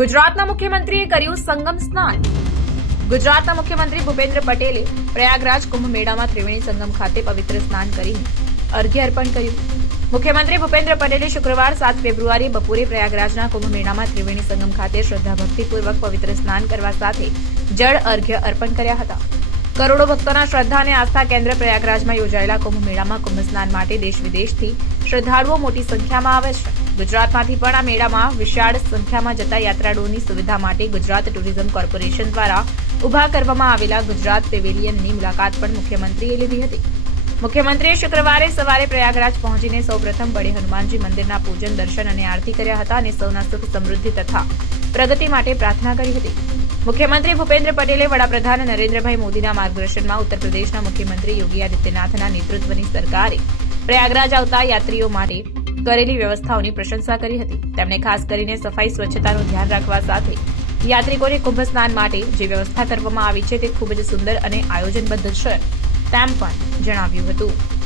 ગુજરાતના મુખ્યમંત્રીએ કર્યું સંગમ સ્નાન. ગુજરાતના મુખ્યમંત્રી ભૂપેન્દ્ર પટેલે પ્રયાગરાજ કુંભ મેળામાં ત્રિવેણી સંગમ ખાતે પવિત્ર સ્નાન કરીને અર્ઘ્ય અર્પણ કર્યું. મુખ્યમંત્રી ભૂપેન્દ્ર પટેલે શુક્રવાર 7 ફેબ્રુઆરીએ બપોરે પ્રયાગરાજના કુંભ મેળામાં ત્રિવેણી સંગમ ખાતે શ્રદ્ધાભક્તિપૂર્વક પવિત્ર સ્નાન કરવા સાથે જળ અર્ઘ્ય અર્પણ કર્યા હતા. કરોડો ભક્તોના શ્રદ્ધા અને આસ્થા કેન્દ્ર પ્રયાગરાજમાં યોજાયેલા કુંભ મેળામાં કુંભ સ્નાન માટે દેશ વિદેશથી શ્રદ્ધાળુઓ મોટી સંખ્યામાં આવે છે. ગુજરાતમાંથી પણ આ મેળામાં વિશાળ સંખ્યામાં જતા યાત્રાળુઓની સુવિધા માટે ગુજરાત ટુરિઝમ કોર્પોરેશન દ્વારા ઉભા કરવામાં આવેલા ગુજરાત પેવેલિયનની મુલાકાત પણ મુખ્યમંત્રીએ લીધી હતી. મુખ્યમંત્રીએ શુક્રવારે સવારે પ્રયાગરાજ પહોંચીને સૌપ્રથમ બડે હનુમાનજી મંદિરના પૂજન, દર્શન અને આરતી કર્યા હતા અને સૌના સુખ, સમૃદ્ધિ તથા પ્રગતિ માટે પ્રાર્થના કરી હતી. મુખ્યમંત્રી ભૂપેન્દ્ર પટેલે વડાપ્રધાન નરેન્દ્રભાઈ મોદીના માર્ગદર્શનમાં ઉત્તર પ્રદેશના મુખ્યમંત્રી યોગી આદિત્યનાથના નેતૃત્વની સરકારે પ્રયાગરાજ આવતા યાત્રીઓ માટે કરેલી વ્યવસ્થાઓની પ્રશંસા કરી હતી. તેમણે ખાસ કરીને સફાઈ, સ્વચ્છતાનું ધ્યાન રાખવા સાથે યાત્રિકોને કુંભ સ્નાન માટે જે વ્યવસ્થા કરવામાં આવી છે તે ખૂબ જ સુંદર અને આયોજનબદ્ધ છે તેમ પણ જણાવ્યું હતું.